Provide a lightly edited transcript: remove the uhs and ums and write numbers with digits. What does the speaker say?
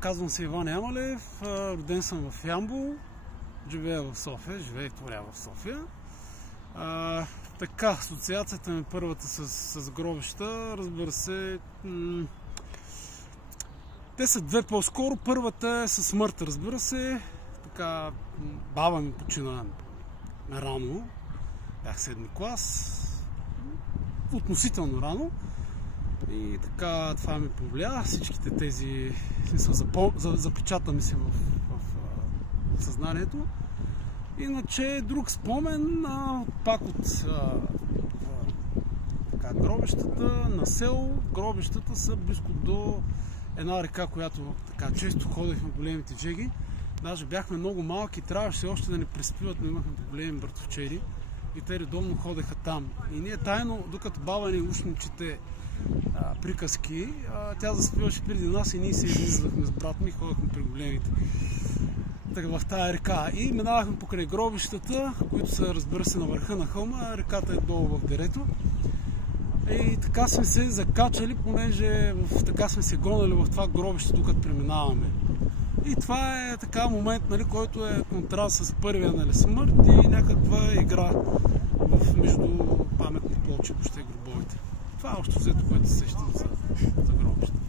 Казвам се Иван Ямалев, роден съм в Ямбол, живея в София, живея и творя в София. Така, асоциацията ми първата с гробища, разбира се, те са две по-скоро. Първата е със смърт, разбира се. Така, баба ми почина рано, бях 7-ми клас, относително рано. И така това ми повлия, всичките тези, запечата ми се в съзнанието. Иначе друг спомен, пак от гробищата на село. Гробищата са близко до една река, която така често ходихме големите джеги. Даже бяхме много малки, трябваше още да ни преспиват, но имахме големи братовчери и те редовно ходеха там. И ние тайно, докато баба ни ушни чете приказки, тя заспиваше преди нас и ние се излизахме с брат ми и ходихме при големите. Така, в тая река. И минавахме покрай гробищата, които са, разбира се, на върха на хълма, реката е долу в дерето. И така сме се закачали, понеже така сме се гонали в това гробище, докато преминаваме. И това е така момент, нали, който е контраст с първия, нали, смърт и някаква игра между паметни плочи, въобще гробовете. Това е общо взето, което се сещам за гробищата.